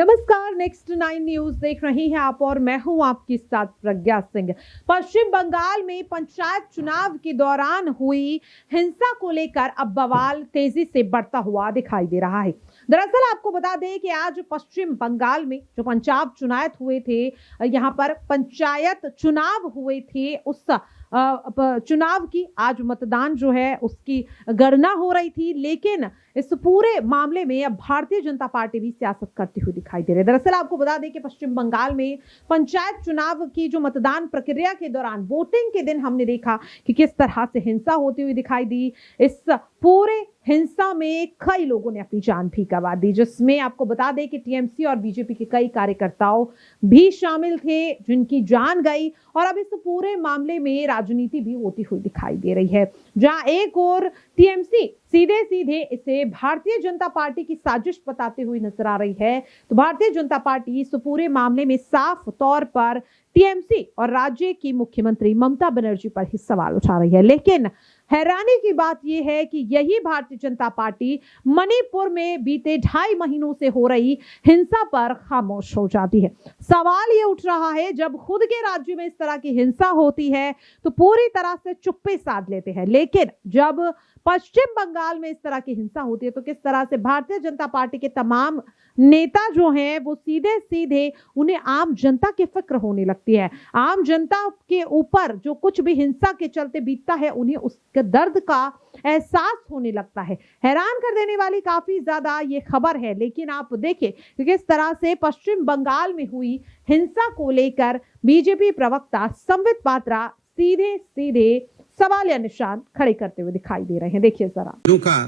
नमस्कार, next 9 news देख रही हैं आप और मैं हूं आपके साथ प्रज्ञा सिंह। पश्चिम बंगाल में पंचायत चुनाव के दौरान हुई हिंसा को लेकर अब बवाल तेजी से बढ़ता हुआ दिखाई दे रहा है। दरअसल आपको बता दें कि आज पश्चिम बंगाल में जो पंचायत चुनाव हुए थे, यहाँ पर पंचायत चुनाव हुए थे, उस चुनाव की आज मतदान जो है उसकी गणना हो रही थी। लेकिन इस पूरे मामले में अब भारतीय जनता पार्टी भी सियासत करती हुई दिखाई दे रही है। दरअसल आपको बता दें कि पश्चिम बंगाल में पंचायत चुनाव की जो मतदान प्रक्रिया के दौरान वोटिंग के दिन हमने देखा कि किस तरह से हिंसा होती हुई दिखाई दी। इस पूरे हिंसा में कई लोगों ने अपनी जान भी गंवा दी, जिसमें आपको बता दें कि टीएमसी और बीजेपी के कई कार्यकर्ताओं भी शामिल थे जिनकी जान गई। और अब इस पूरे मामले में राजनीति भी होती हुई दिखाई दे रही है, जहां एक और टीएमसी सीधे सीधे इसे भारतीय जनता पार्टी की साजिश बताते हुए नजर आ रही है, तो भारतीय जनता पार्टी इस पूरे मामले में साफ तौर पर टीएमसी और राज्य की मुख्यमंत्री ममता बनर्जी पर ही सवाल उठा रही है। लेकिन हैरानी की बात यह है कि यही भारतीय जनता पार्टी मणिपुर में बीते 2.5 महीनों से हो रही हिंसा पर खामोश हो जाती है। सवाल ये उठ रहा है, जब खुद के राज्य में इस तरह की हिंसा होती है तो पूरी तरह से चुप्पी साध लेते हैं, लेकिन जब पश्चिम बंगाल में इस तरह की हिंसा होती है तो किस तरह से भारतीय जनता पार्टी के तमाम नेता जो हैं वो सीधे सीधे उन्हें आम जनता की फिक्र होने लगती है। आम जनता के ऊपर जो कुछ भी हिंसा के चलते बीतता है उन्हें उसके दर्द का एहसास होने लगता है। हैरान कर देने वाली काफी ज्यादा ये खबर है। लेकिन आप देखिए कि किस तरह से पश्चिम बंगाल में हुई हिंसा को लेकर बीजेपी प्रवक्ता संबित पात्रा सीधे सीधे सवाल या निशान खड़े करते हुए दिखाई दे रहे हैं। देखिए जरा। का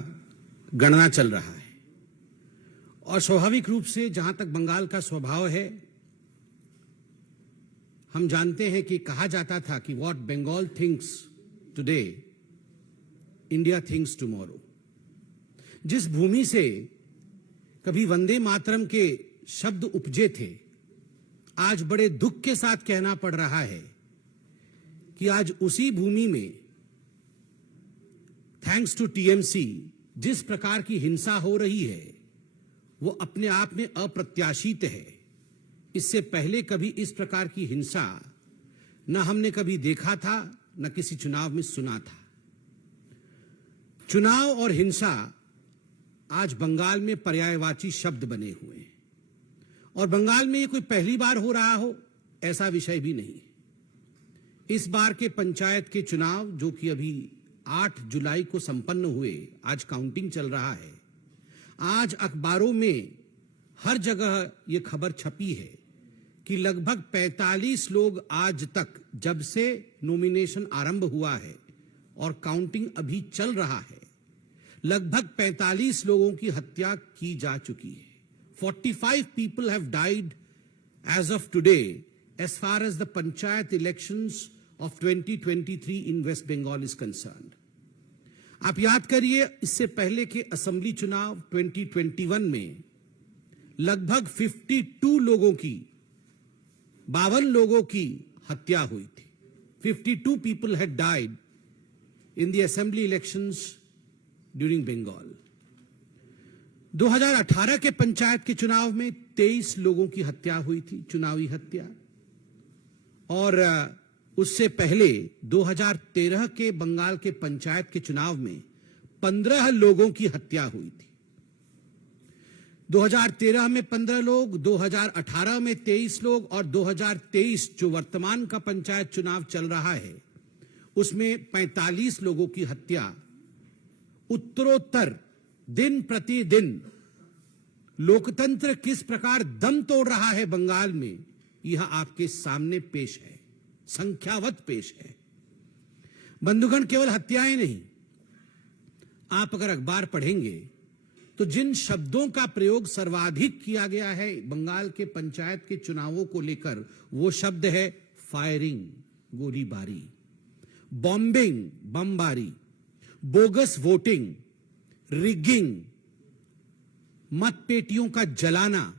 गणना चल रहा है और स्वाभाविक रूप से जहां तक बंगाल का स्वभाव है, हम जानते हैं कि कहा जाता था कि what Bengal thinks today India thinks tomorrow. जिस भूमि से कभी वंदे मातरम के शब्द उपजे थे, आज बड़े दुख के साथ कहना पड़ रहा है कि आज उसी भूमि में थैंक्स टू टीएमसी जिस प्रकार की हिंसा हो रही है वो अपने आप में अप्रत्याशित है। इससे पहले कभी इस प्रकार की हिंसा न हमने कभी देखा था, न किसी चुनाव में सुना था। चुनाव और हिंसा आज बंगाल में पर्यायवाची शब्द बने हुए हैं और बंगाल में ये कोई पहली बार हो रहा हो ऐसा विषय भी नहीं है। इस बार के पंचायत के चुनाव जो कि अभी 8 जुलाई को संपन्न हुए, आज काउंटिंग चल रहा है। आज अखबारों में हर जगह यह खबर छपी है कि लगभग 45 लोग आज तक, जब से नॉमिनेशन आरंभ हुआ है और काउंटिंग अभी चल रहा है, लगभग 45 लोगों की हत्या की जा चुकी है। 45 people have died as of today as far as the panchayat elections of 2023 in West Bengal is concerned. आप याद करिए, इससे पहले के असेंबली चुनाव 2021 में लगभग 52 लोगों की, 52 लोगों की हत्या हुई थी। 52 people had died in the assembly elections during Bengal. 2018 के पंचायत के चुनाव में 23 लोगों की हत्या हुई थी, चुनावी हत्या। और उससे पहले 2013 के बंगाल के पंचायत के चुनाव में 15 लोगों की हत्या हुई थी। 2013 में 15 लोग, 2018 में 23 लोग और 2023 जो वर्तमान का पंचायत चुनाव चल रहा है उसमें 45 लोगों की हत्या। उत्तरोत्तर दिन प्रतिदिन लोकतंत्र किस प्रकार दम तोड़ रहा है बंगाल में, यह आपके सामने पेश है, संख्यावत पेश है। बंधुगण, केवल हत्याएं नहीं, आप अगर अखबार पढ़ेंगे तो जिन शब्दों का प्रयोग सर्वाधिक किया गया है बंगाल के पंचायत के चुनावों को लेकर, वो शब्द है फायरिंग, गोलीबारी, बॉम्बिंग, बमबारी, बोगस वोटिंग, रिगिंग, मतपेटियों का जलाना,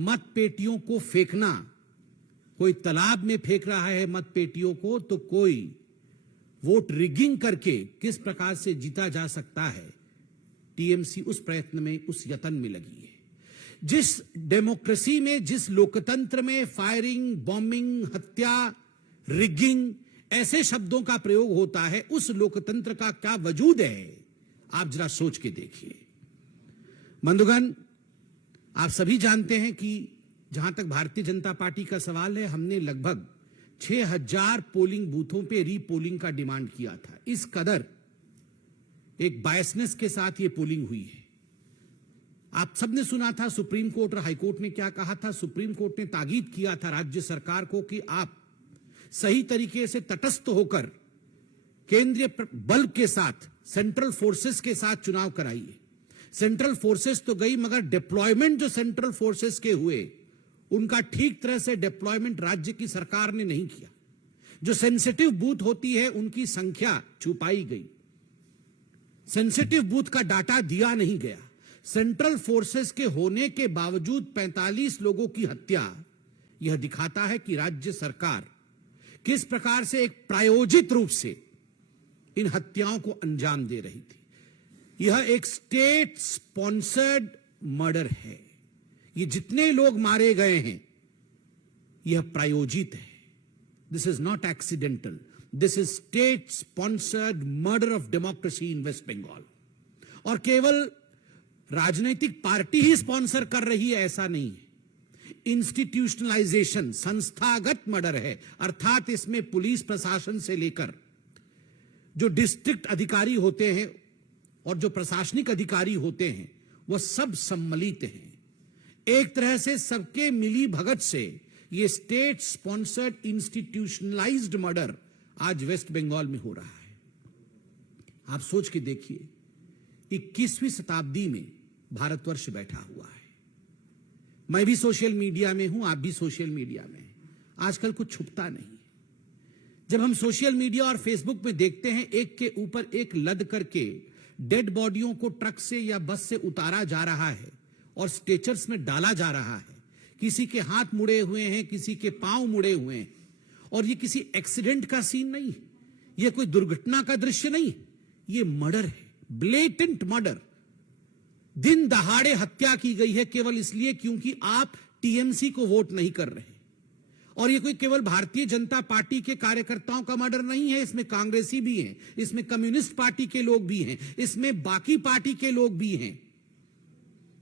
मतपेटियों को फेंकना। कोई तालाब में फेंक रहा है मतपेटियों को, तो कोई वोट रिगिंग करके किस प्रकार से जीता जा सकता है, टीएमसी उस प्रयत्न में, उस यत्न में लगी है। जिस डेमोक्रेसी में, जिस लोकतंत्र में फायरिंग, बॉम्बिंग, हत्या, रिगिंग ऐसे शब्दों का प्रयोग होता है, उस लोकतंत्र का क्या वजूद है, आप जरा सोच के देखिए। बंधुगण, आप सभी जानते हैं कि जहां तक भारतीय जनता पार्टी का सवाल है, हमने लगभग 6000 पोलिंग बूथों पे रीपोलिंग का डिमांड किया था। इस कदर एक बायसनेस के साथ ये पोलिंग हुई है। आप सबने सुना था सुप्रीम कोर्ट और हाई कोर्ट ने क्या कहा था। सुप्रीम कोर्ट ने ताकीद किया था राज्य सरकार को कि आप सही तरीके से तटस्थ होकर केंद्रीय बल के साथ, सेंट्रल फोर्सेस के साथ चुनाव कराइए। सेंट्रल फोर्सेस तो गई, मगर डिप्लॉयमेंट जो सेंट्रल फोर्सेस के हुए, उनका ठीक तरह से डिप्लॉयमेंट राज्य की सरकार ने नहीं किया। जो सेंसिटिव बूथ होती है, उनकी संख्या छुपाई गई, सेंसिटिव बूथ का डाटा दिया नहीं गया। सेंट्रल फोर्सेस के होने के बावजूद 45 लोगों की हत्या, यह दिखाता है कि राज्य सरकार किस प्रकार से एक प्रायोजित रूप से इन हत्याओं को अंजाम दे रही थी। यह एक स्टेट स्पॉन्सर्ड मर्डर है। ये जितने लोग मारे गए हैं, यह प्रायोजित है। This is not accidental, this is state sponsored murder of democracy in West Bengal. और केवल राजनीतिक पार्टी ही स्पॉन्सर कर रही है ऐसा नहीं है। इंस्टीट्यूशनलाइजेशन, संस्थागत मर्डर है, अर्थात इसमें पुलिस प्रशासन से लेकर जो डिस्ट्रिक्ट अधिकारी होते हैं और जो प्रशासनिक अधिकारी होते हैं, वह सब सम्मिलित हैं। एक तरह से सबके मिली भगत से यह स्टेट स्पॉन्सर्ड इंस्टीट्यूशनलाइज्ड मर्डर आज वेस्ट बंगाल में हो रहा है। आप सोच के देखिए, 21वीं शताब्दी में भारतवर्ष बैठा हुआ है। मैं भी सोशल मीडिया में हूं, आप भी सोशल मीडिया में हैं। आजकल कुछ छुपता नहीं। जब हम सोशल मीडिया और फेसबुक में देखते हैं, एक के ऊपर एक लद करके डेड बॉडियों को ट्रक से या बस से उतारा जा रहा है और स्ट्रेचर्स में डाला जा रहा है। किसी के हाथ मुड़े हुए हैं, किसी के पांव मुड़े हुए हैं। और ये किसी एक्सीडेंट का सीन नहीं, ये कोई दुर्घटना का दृश्य नहीं, ये मर्डर है, ब्लेटेंट मर्डर। दिन दहाड़े हत्या की गई है केवल इसलिए क्योंकि आप टीएमसी को वोट नहीं कर रहे। और ये कोई केवल भारतीय जनता पार्टी के कार्यकर्ताओं का मर्डर नहीं है, इसमें कांग्रेसी भी हैं, इसमें कम्युनिस्ट पार्टी के लोग भी हैं, इसमें बाकी पार्टी के लोग भी हैं।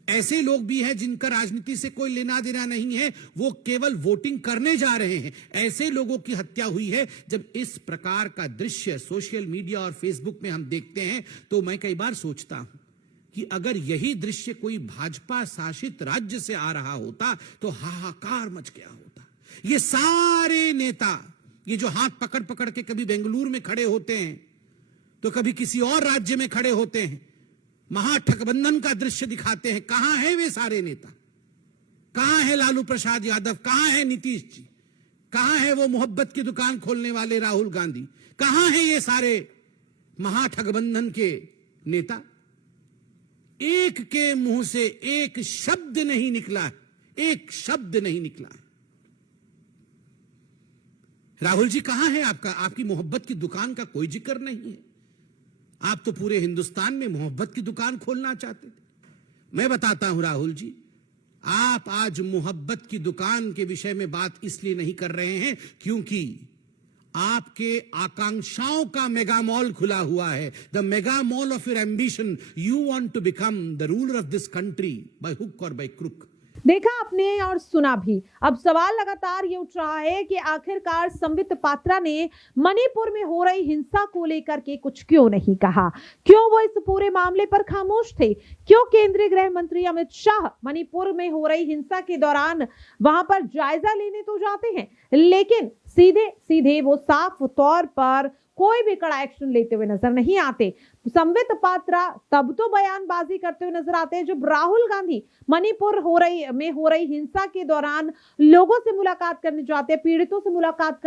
ऐसे लोग भी हैं जिनका राजनीति से कोई लेना देना नहीं है, वो केवल वोटिंग करने जा रहे हैं। ऐसे लोगों की हत्या हुई है। जब इस प्रकार का दृश्य सोशल मीडिया और फेसबुक में हम देखते हैं, तो मैं कई बार सोचता हूं कि अगर यही दृश्य कोई भाजपा शासित राज्य से आ रहा होता तो हाहाकार मच गया होता। ये सारे नेता, ये जो हाथ पकड़ पकड़ के कभी बेंगलुरु में खड़े होते हैं तो कभी किसी और राज्य में खड़े होते हैं, महागठबंधन का दृश्य दिखाते हैं। कहां है वे सारे नेता? कहां है लालू प्रसाद यादव? कहां है नीतीश जी? कहां है वो मोहब्बत की दुकान खोलने वाले राहुल गांधी? कहां है ये सारे महागठबंधन के नेता? एक के मुंह से एक शब्द नहीं निकला, एक शब्द नहीं निकला। राहुल जी कहां है आपका? आपकी मोहब्बत की दुकान का कोई जिक्र नहीं है। आप तो पूरे हिंदुस्तान में मोहब्बत की दुकान खोलना चाहते थे। मैं बताता हूं राहुल जी, आप आज मोहब्बत की दुकान के विषय में बात इसलिए नहीं कर रहे हैं क्योंकि आपके आकांक्षाओं का मेगा मॉल खुला हुआ है। The mega mall of your ambition. You want to become the ruler of this country by hook और बाय क्रुक। देखा आपने और सुना भी। अब सवाल लगातार ये उठ रहा है कि आखिरकार संबित पात्रा ने मणिपुर में हो रही हिंसा को लेकर के कुछ क्यों नहीं कहा? क्यों वो इस पूरे मामले पर खामोश थे? क्यों केंद्रीय गृह मंत्री अमित शाह मणिपुर में हो रही हिंसा के दौरान वहां पर जायजा लेने तो जाते हैं, लेकिन सीधे सीधे वो साफ तौर पर कोई भी कड़ा एक्शन लेते हुए नजर नहीं आते? संबित पात्रा तब तो बयानबाजी करते हुए नजर आते हैं जब राहुल गांधी मणिपुर हो रही हिंसा के दौरान लोगों से मुलाकात करने जाते हैं, पीड़ितों से मुलाकात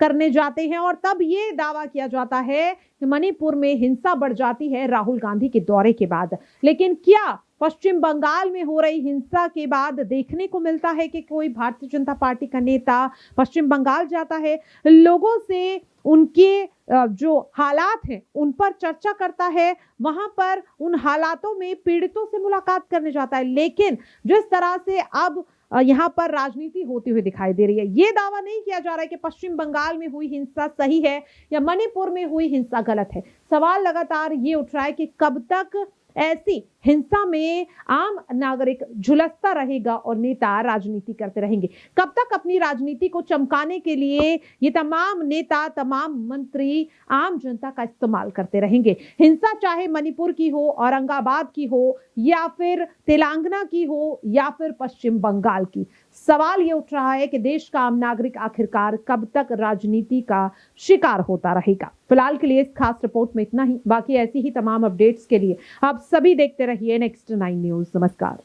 करने जाते हैं, और तब ये दावा किया जाता है कि मणिपुर में हिंसा बढ़ जाती है राहुल गांधी के दौरे के बाद। लेकिन क्या पश्चिम बंगाल में हो रही हिंसा के बाद देखने को मिलता है कि कोई भारतीय जनता पार्टी का नेता पश्चिम बंगाल जाता है, लोगों से उनके जो हालात हैं उन पर चर्चा करता है, वहां पर उन हालातों में पीड़ितों से मुलाकात करने जाता है। लेकिन जिस तरह से अब यहाँ पर राजनीति होती हुई दिखाई दे रही है, ये दावा नहीं किया जा रहा है कि पश्चिम बंगाल में हुई हिंसा सही है या मणिपुर में हुई हिंसा गलत है। सवाल लगातार ये उठ रहा है कि कब तक ऐसी हिंसा में आम नागरिक झुलसता रहेगा और नेता राजनीति करते रहेंगे। कब तक अपनी राजनीति को चमकाने के लिए ये तमाम नेता, तमाम मंत्री आम जनता का इस्तेमाल करते रहेंगे। हिंसा चाहे मणिपुर की हो, औरंगाबाद की हो, या फिर तेलंगाना की हो, या फिर पश्चिम बंगाल की, सवाल ये उठ रहा है कि देश का आम नागरिक आखिरकार कब तक राजनीति का शिकार होता रहेगा। फिलहाल के लिए इस खास रिपोर्ट में इतना ही। बाकी ऐसी ही तमाम अपडेट्स के लिए आप सभी देखते रहिए नेक्स्ट 9 न्यूज। नमस्कार।